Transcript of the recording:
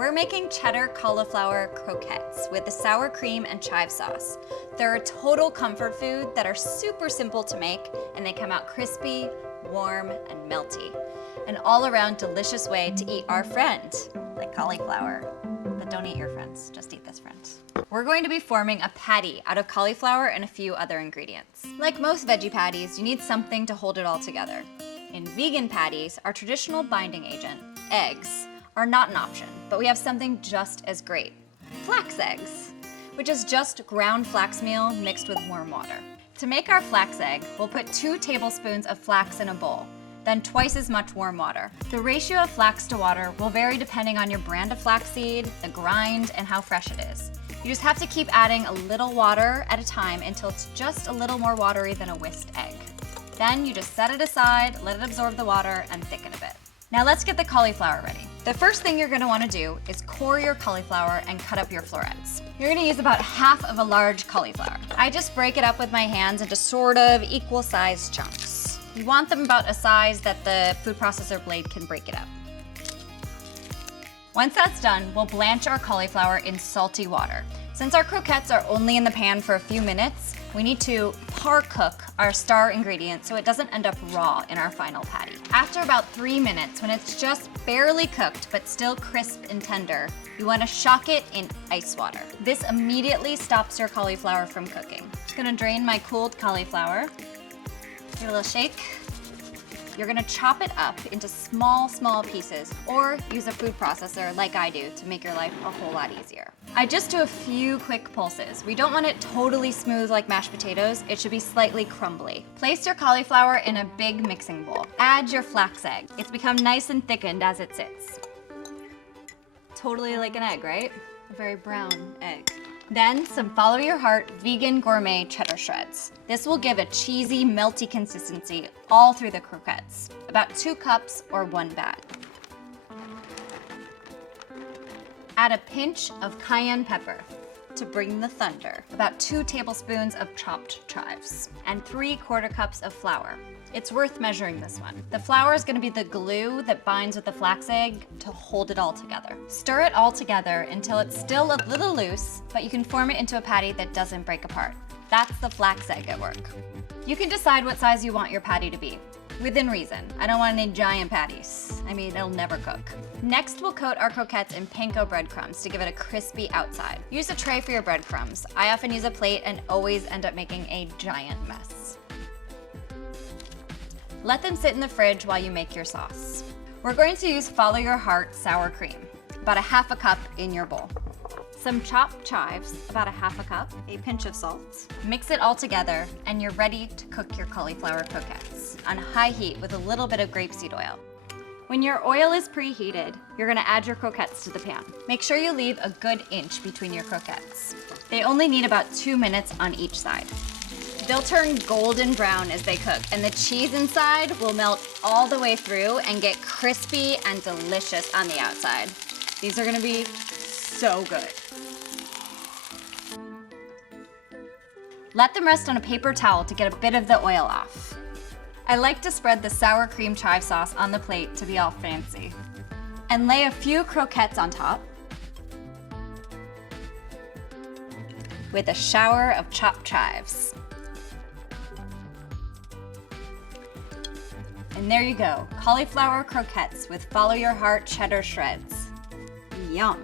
We're making cheddar cauliflower croquettes with the sour cream and chive sauce. They're a total comfort food that are super simple to make, and they come out crispy, warm, and melty. An all-around delicious way to eat our friend, like cauliflower. But don't eat your friends, just eat this friend. We're going to be forming a patty out of cauliflower and a few other ingredients. Like most veggie patties, you need something to hold it all together. In vegan patties, our traditional binding agent, eggs, are not an option, but we have something just as great. Flax eggs, which is just ground flax meal mixed with warm water. To make our flax egg, we'll put 2 tablespoons of flax in a bowl, then twice as much warm water. The ratio of flax to water will vary depending on your brand of flaxseed, the grind, and how fresh it is. You just have to keep adding a little water at a time until it's just a little more watery than a whisked egg. Then you just set it aside, let it absorb the water, and thicken a bit. Now let's get the cauliflower ready. The first thing you're gonna wanna do is core your cauliflower and cut up your florets. You're gonna use about half of a large cauliflower. I just break it up with my hands into sort of equal sized chunks. You want them about a size that the food processor blade can break it up. Once that's done, we'll blanch our cauliflower in salty water. Since our croquettes are only in the pan for a few minutes, we need to par cook our star ingredient so it doesn't end up raw in our final patty. After about 3 minutes, when it's just barely cooked but still crisp and tender, you want to shock it in ice water. This immediately stops your cauliflower from cooking. Just gonna drain my cooled cauliflower, give it a little shake. You're gonna chop it up into small pieces or use a food processor like I do to make your life a whole lot easier. I just do a few quick pulses. We don't want it totally smooth like mashed potatoes. It should be slightly crumbly. Place your cauliflower in a big mixing bowl. Add your flax egg. It's become nice and thickened as it sits. Totally like an egg, right? A very brown egg. Then some Follow Your Heart vegan gourmet cheddar shreds. This will give a cheesy, melty consistency all through the croquettes. About 2 cups or 1 bag. Add a pinch of cayenne pepper to bring the thunder. About 2 tablespoons of chopped chives and 3/4 cups of flour. It's worth measuring this one. The flour is gonna be the glue that binds with the flax egg to hold it all together. Stir it all together until it's still a little loose, but you can form it into a patty that doesn't break apart. That's the flax egg at work. You can decide what size you want your patty to be, within reason. I don't want any giant patties. I mean, it'll never cook. Next, we'll coat our croquettes in panko breadcrumbs to give it a crispy outside. Use a tray for your breadcrumbs. I often use a plate and always end up making a giant mess. Let them sit in the fridge while you make your sauce. We're going to use Follow Your Heart sour cream, about a 1/2 cup in your bowl. Some chopped chives, about a 1/2 cup, a pinch of salt. Mix it all together and you're ready to cook your cauliflower croquettes on high heat with a little bit of grapeseed oil. When your oil is preheated, you're gonna add your croquettes to the pan. Make sure you leave a good inch between your croquettes. They only need about 2 minutes on each side. They'll turn golden brown as they cook, and the cheese inside will melt all the way through and get crispy and delicious on the outside. These are gonna be so good. Let them rest on a paper towel to get a bit of the oil off. I like to spread the sour cream chive sauce on the plate to be all fancy. And lay a few croquettes on top with a shower of chopped chives. And there you go, cauliflower croquettes with Follow Your Heart cheddar shreds. Yum.